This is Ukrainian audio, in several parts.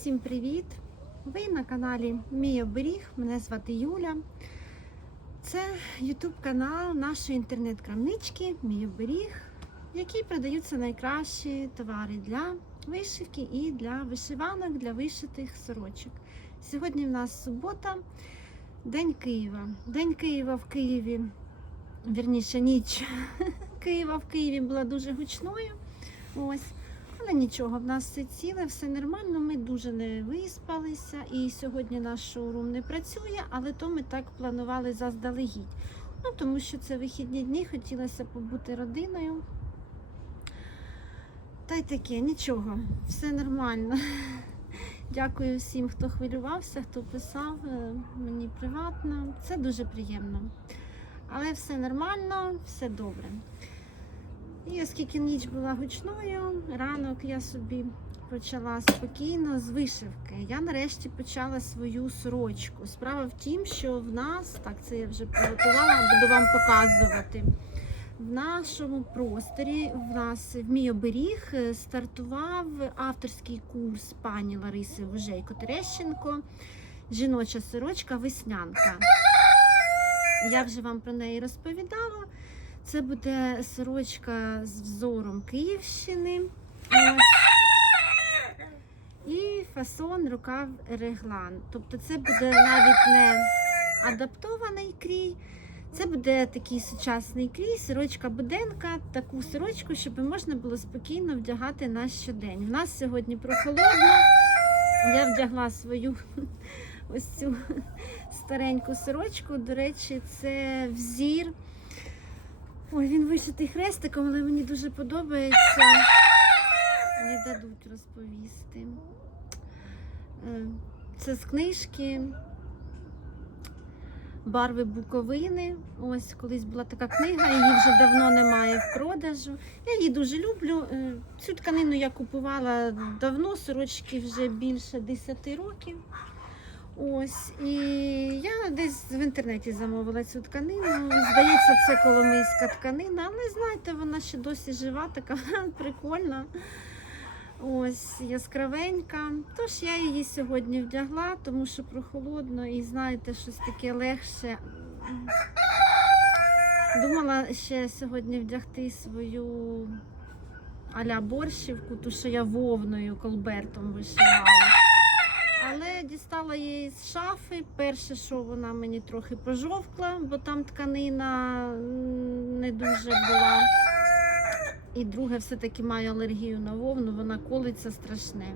Всім привіт! Ви на каналі Мій оберіг. Мене звати Юля. Це YouTube канал нашої інтернет-крамнички Мій оберіг, в якій продаються найкращі товари для вишивки і для вишиванок, для вишитих сорочок. Сьогодні в нас субота, День Києва. День Києва в Києві, вірніше, ніч Києва в Києві була дуже гучною. Ось. Але нічого, в нас все ціле, все нормально. Ми дуже не виспалися. І сьогодні наш шоурум не працює, але то ми так планували заздалегідь. Ну, тому що це вихідні дні, хотілося побути родиною. Та й таке, нічого, все нормально. Дякую всім, хто хвилювався, хто писав е, мені приватно. Це дуже приємно. Але все нормально, все добре. І оскільки ніч була гучною, ранок я собі почала спокійно з вишивки. Я нарешті почала свою сорочку. Справа в тім, що в нас, так це я вже приготувала, буду вам показувати. В нашому просторі в нас в мій оберіг е, стартував авторський курс пані Лариси Вужейко Терещенко Жіноча сорочка веснянка. Я вже вам про неї розповідала. Це буде сорочка з взором Київщини. І фасон рукав реглан. Тобто це буде навіть не адаптований крій. Це буде такий сучасний крій, сорочка буденка, таку сорочку, щоб можна було спокійно вдягати на щодень. В нас сьогодні прохолодно. Я вдягла свою ось цю стареньку сорочку. До речі, це взір. Ой, він вишитий хрестиком, але мені дуже подобається. Не дадуть розповісти. Е, Це з книжки Барви Буковини. Ось колись була така книга, її вже давно немає в продажу. Я її дуже люблю. Е, Цю тканину я купувала давно, сорочки вже більше 10 років. Ось, і я десь в інтернеті замовила цю тканину. Здається, це коломийська тканина, але знаєте, вона ще досі жива, така прикольна. Ось, яскравенька. Тож я її сьогодні вдягла, тому що прохолодно і знаєте, щось таке легше. Думала ще сьогодні вдягти свою аля борщівку, ту, що я вовною колбертом вишивала. Але дістала її з шафи. Перше, що вона мені трохи пожовкла, бо там тканина не дуже була. І друге, все-таки маю алергію на вовну, вона колиться страшне.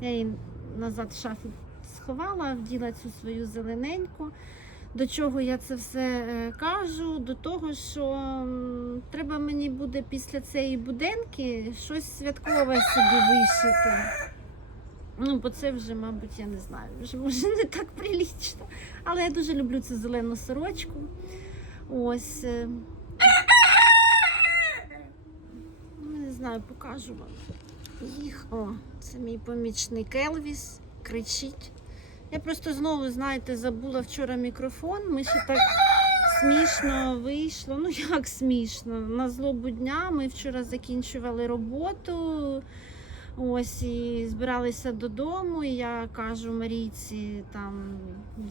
Я її назад в шафу сховала, вділа цю свою зелененьку. До чого я це все е, кажу? До того, що треба мені буде після цієї буденки щось святкове собі вишити. Ну, бо це вже, мабуть, я не знаю, вже може не так прилічно. Але я дуже люблю цю зелену сорочку. Ось. е, Ну, не знаю, покажу вам їх. О, це мій помічник Елвіс. Кричить. Я просто знову, знаєте, забула вчора мікрофон. Ми ще так смішно вийшло. Ну як смішно? На злобу дня ми вчора закінчували роботу. Ось і збиралися додому. І я кажу Марійці, там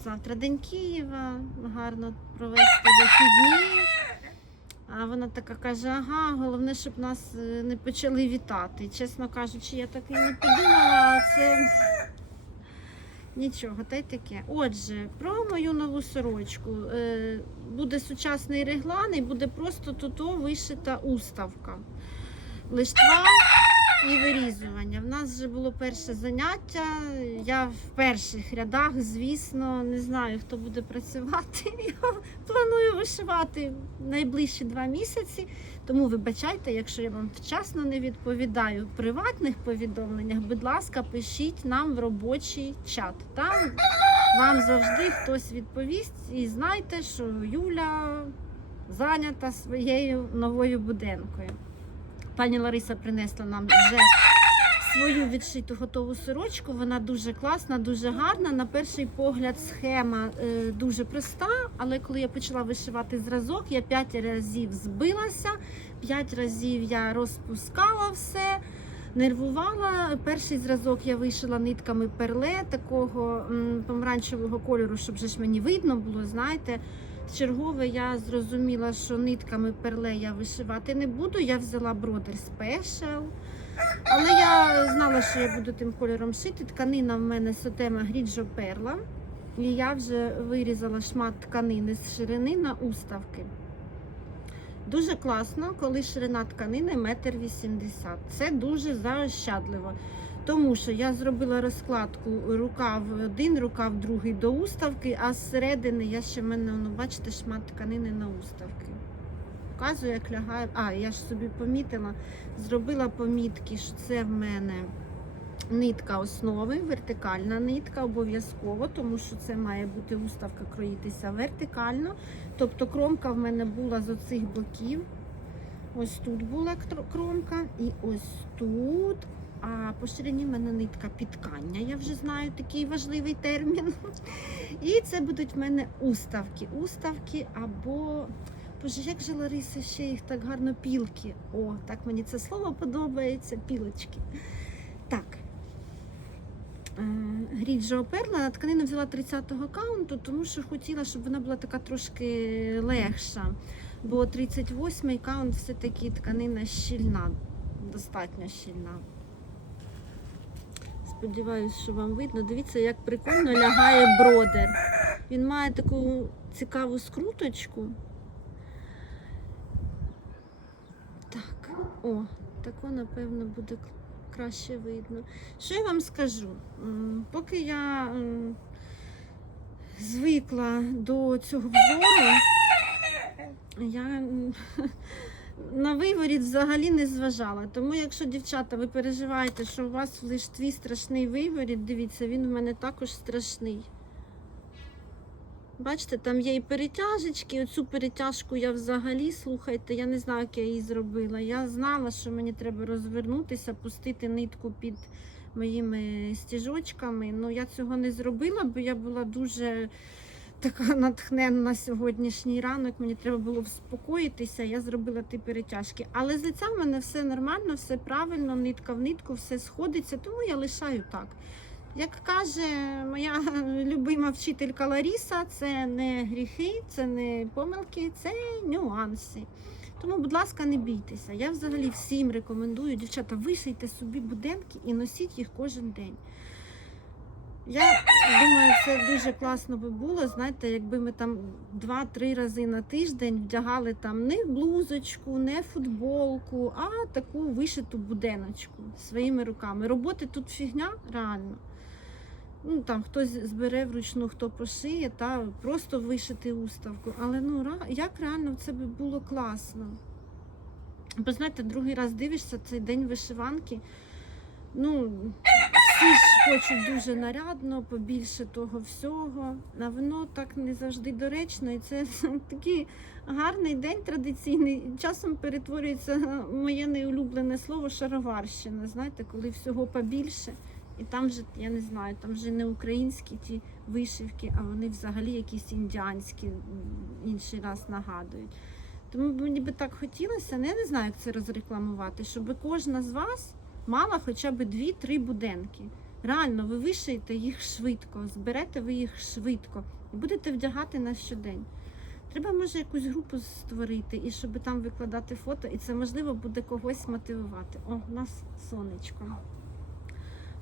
завтра день Києва, гарно провести вихідні. А вона така каже: ага, головне, щоб нас е, не почали вітати. Чесно кажучи, я так і не подумала, це нічого, та й таке. Отже, про мою нову сорочку. Е, Буде сучасний реглан і буде просто тут вишита уставка. Лиштва і вирізування. В нас вже було перше заняття. Я в перших рядах, звісно, не знаю, хто буде працювати. Я планую вишивати найближчі два місяці. Тому вибачайте, якщо я вам вчасно не відповідаю в приватних повідомленнях, будь ласка, пишіть нам в робочий чат. Там вам завжди хтось відповість і знайте, що Юля зайнята своєю новою буденкою. Пані Лариса принесла нам вже свою відшиту готову сорочку. Вона дуже класна, дуже гарна. На перший погляд, схема е, дуже проста, але коли я почала вишивати зразок, я п'ять разів збилася, п'ять разів я розпускала все. Нервувала. Перший зразок я вишила нитками перле такого м, помаранчевого кольору, щоб же ж мені видно було, знаєте. Чергове я зрозуміла, що нитками перле я вишивати не буду. Я взяла Brother Special. Але я знала, що я буду тим кольором шити. Тканина в мене сотема Гріджо Перла. І я вже вирізала шмат тканини з ширини на уставки. Дуже класно, коли ширина тканини 1,80 м. Це дуже заощадливо. Тому що я зробила розкладку рукав один, рукав другий до уставки, а зсередини я ще в мене, ну, бачите, шмат тканини на уставки. Показую, як лягає. А, я ж собі помітила, зробила помітки, що це в мене нитка основи, вертикальна нитка обов'язково, тому що це має бути уставка кроїтися вертикально. Тобто кромка в мене була з оцих боків. Ось тут була кромка і ось тут. А по ширині в мене нитка підкання. Я вже знаю такий важливий термін. І це будуть в мене уставки. Уставки або. Боже, як же Лариса ще їх так гарно пілки. О, так мені це слово подобається. Пілочки. Так. Е, Гріджо Перла тканину взяла 30-го каунту, тому що хотіла, щоб вона була така трошки легша. Бо 38-й каунт все-таки тканина щільна, достатньо щільна. Сподіваюсь, що вам видно. Дивіться, як прикольно лягає бродер. Він має таку цікаву скруточку. Так, о, тако, напевно, буде краще видно. Що я вам скажу? Поки я звикла до цього взору, я на виворіт взагалі не зважала. Тому, якщо дівчата, ви переживаєте, що у вас в лиштві страшний виворіт, дивіться, він у мене також страшний. Бачите, там є і перетяжечки. Оцю перетяжку я взагалі, слухайте, я не знаю, як я її зробила. Я знала, що мені треба розвернутися, пустити нитку під моїми стіжочками. Ну, я цього не зробила, бо я була дуже така натхненна на сьогоднішній ранок. Мені треба було вспокоїтися. Я зробила ті перетяжки. Але з лиця в мене все нормально, все правильно, нитка в нитку, все сходиться, тому я лишаю так. Як каже моя любима вчителька Ларіса, це не гріхи, це не помилки, це нюанси. Тому, будь ласка, не бійтеся. Я взагалі всім рекомендую, дівчата, вишийте собі буденки і носіть їх кожен день. Я думаю, це дуже класно би було. Знаєте, якби ми там 2-3 рази на тиждень вдягали там не блузочку, не футболку, а таку вишиту буденочку своїми руками. Роботи тут фігня реально. Ну, там хтось збере вручну, хто пошиє, та просто вишити уставку. Але ну як реально це би було класно. Бо знаєте, другий раз дивишся цей день вишиванки. Ну, всі ж хочуть дуже нарядно, побільше того всього. А воно так не завжди доречно. І це такий гарний день традиційний. Часом перетворюється моє неулюблене слово шароварщина. Знаєте, коли всього побільше. І там вже, я не знаю, там вже не українські ті вишивки, а вони взагалі якісь індіанські інший раз нагадують. Тому мені би так хотілося, я не знаю, як це розрекламувати, щоб кожна з вас мала хоча б 2-3 буденки. Реально, ви вишиєте їх швидко, зберете ви їх швидко і будете вдягати на щодень. Треба, може, якусь групу створити і щоб там викладати фото, і це можливо буде когось мотивувати. О, у нас сонечко.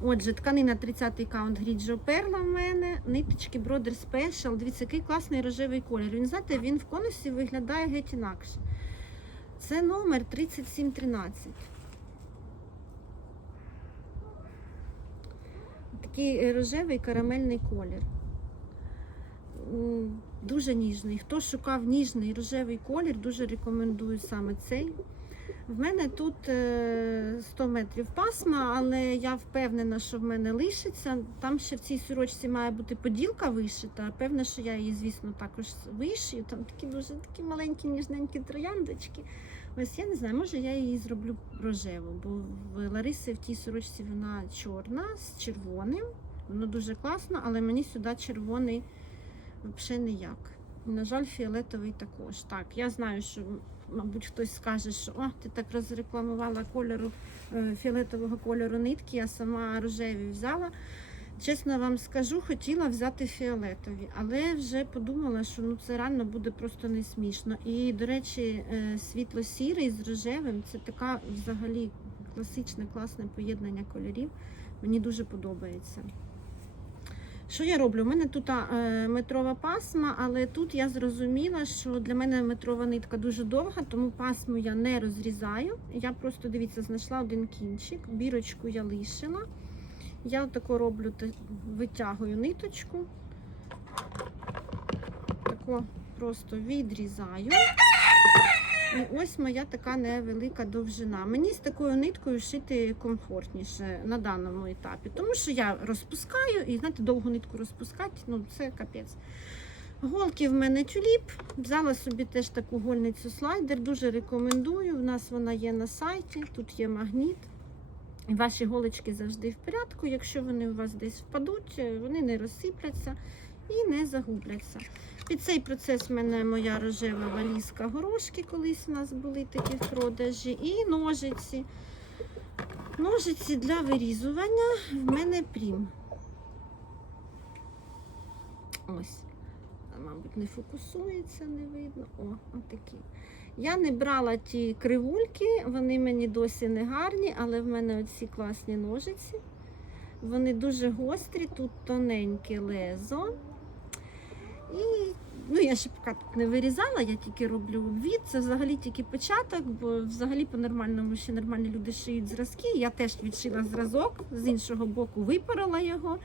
Отже, тканина 30-й каунт Гріджо Перла в мене, ниточки Brother Special. Дивіться, який класний рожевий колір. Він, знаєте, він в конусі виглядає геть інакше. Це номер 3713. Такий е, рожевий карамельний колір. Дуже ніжний. Хто шукав ніжний рожевий колір, дуже рекомендую саме цей. В мене тут е, 100 метрів пасма, але я впевнена, що в мене лишиться. Там ще в цій сорочці має бути поділка вишита. Певне, що я її, звісно, також вишию. Там такі дуже такі маленькі ніжненькі трояндочки. Ось я не знаю, може я її зроблю рожеву, бо в Лариси в тій сорочці вона чорна з червоним. Воно дуже класно, але мені сюди червоний взагалі ніяк. На жаль, фіолетовий також. Так, я знаю, що мабуть, хтось скаже, що о, ти так розрекламувала кольору е, фіолетового кольору нитки, я сама рожеві взяла. Чесно вам скажу, хотіла взяти фіолетові, але вже подумала, що ну це реально буде просто не смішно. І, до речі, е, світло-сірий з рожевим це така взагалі класичне, класне поєднання кольорів. Мені дуже подобається. Що я роблю? У мене тут е, метрова пасма, але тут я зрозуміла, що для мене метрова нитка дуже довга, тому пасму я не розрізаю. Я просто, дивіться, знайшла один кінчик, бірочку я лишила. Я тако роблю, витягую ниточку, тако просто відрізаю. І ось моя така невелика довжина. Мені з такою ниткою шити комфортніше на даному етапі, тому що я розпускаю і знаєте, довгу нитку розпускати, ну це капець. Голки в мене тюліп. Взяла собі теж таку гольницю слайдер. Дуже рекомендую. У нас вона є на сайті, тут є магніт. Ваші голочки завжди в порядку. Якщо вони у вас десь впадуть, е, вони не розсипляться і не загубляться. Під цей процес в мене моя рожева валізка горошки, колись у нас були такі в продажі, і ножиці. Ножиці для вирізування в мене прім. Ось. Мабуть, не фокусується, не видно. О, отакі. Я не брала ті кривульки, вони мені досі не гарні, але в мене оці класні ножиці. Вони дуже гострі, тут тоненьке лезо. І ну, я ще поки тут не вирізала, я тільки роблю обвід. Це взагалі тільки початок, бо взагалі по-нормальному ще нормальні люди шиють зразки. Я теж відшила зразок, з іншого боку випорола його.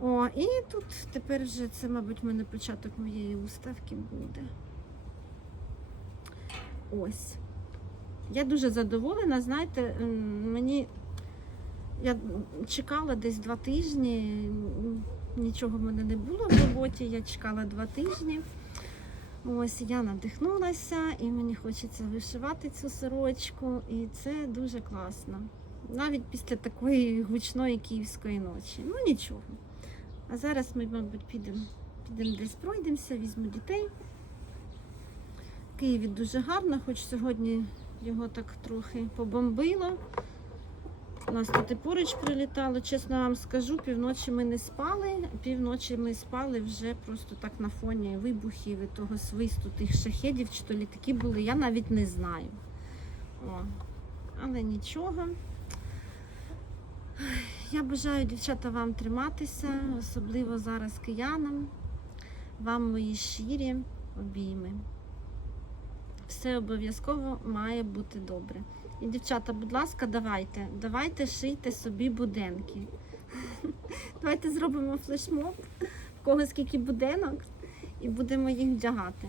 О, і тут тепер вже це, мабуть, мене початок моєї уставки буде. Ось. Я дуже задоволена, знаєте, мені я чекала десь два тижні, нічого в мене не було в роботі, я чекала два тижні. Ось я надихнулася і мені хочеться вишивати цю сорочку, і це дуже класно. Навіть після такої гучної київської ночі. Ну нічого. А зараз ми, мабуть, підемо підемо десь пройдемося, візьму дітей. Києві дуже гарно, хоч сьогодні його так трохи побомбило. У нас тут і поруч прилітало. Чесно вам скажу, півночі ми не спали. Півночі ми спали вже просто так на фоні вибухів і того свисту тих шахедів, чи то літаки були, я навіть не знаю. О, але нічого. Я бажаю, дівчата, вам триматися, особливо зараз киянам. Вам мої щирі обійми. Все обов'язково має бути добре. І, дівчата, будь ласка, давайте, давайте шийте собі буденки. Давайте зробимо флешмоб, в кого скільки буденок, і будемо їх вдягати.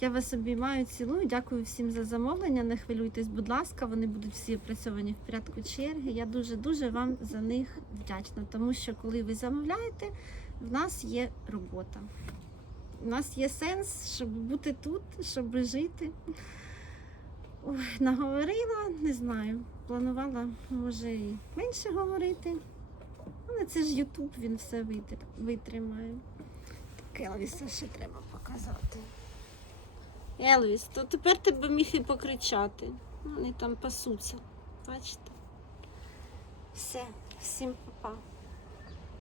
Я вас обіймаю, цілую. Дякую всім за замовлення. Не хвилюйтесь, будь ласка, вони будуть всі опрацьовані в порядку черги. Я дуже-дуже вам за них вдячна, тому що коли ви замовляєте, в нас є робота. У нас є сенс, щоб бути тут, щоб жити. Ой, наговорила, не знаю. Планувала, може, і менше говорити. Але це ж Ютуб, він все витримає. Так, Елвіса ще треба показати. Елвіс, то тепер тебе міг і покричати. Вони там пасуться. Бачите? Все, всім па-па.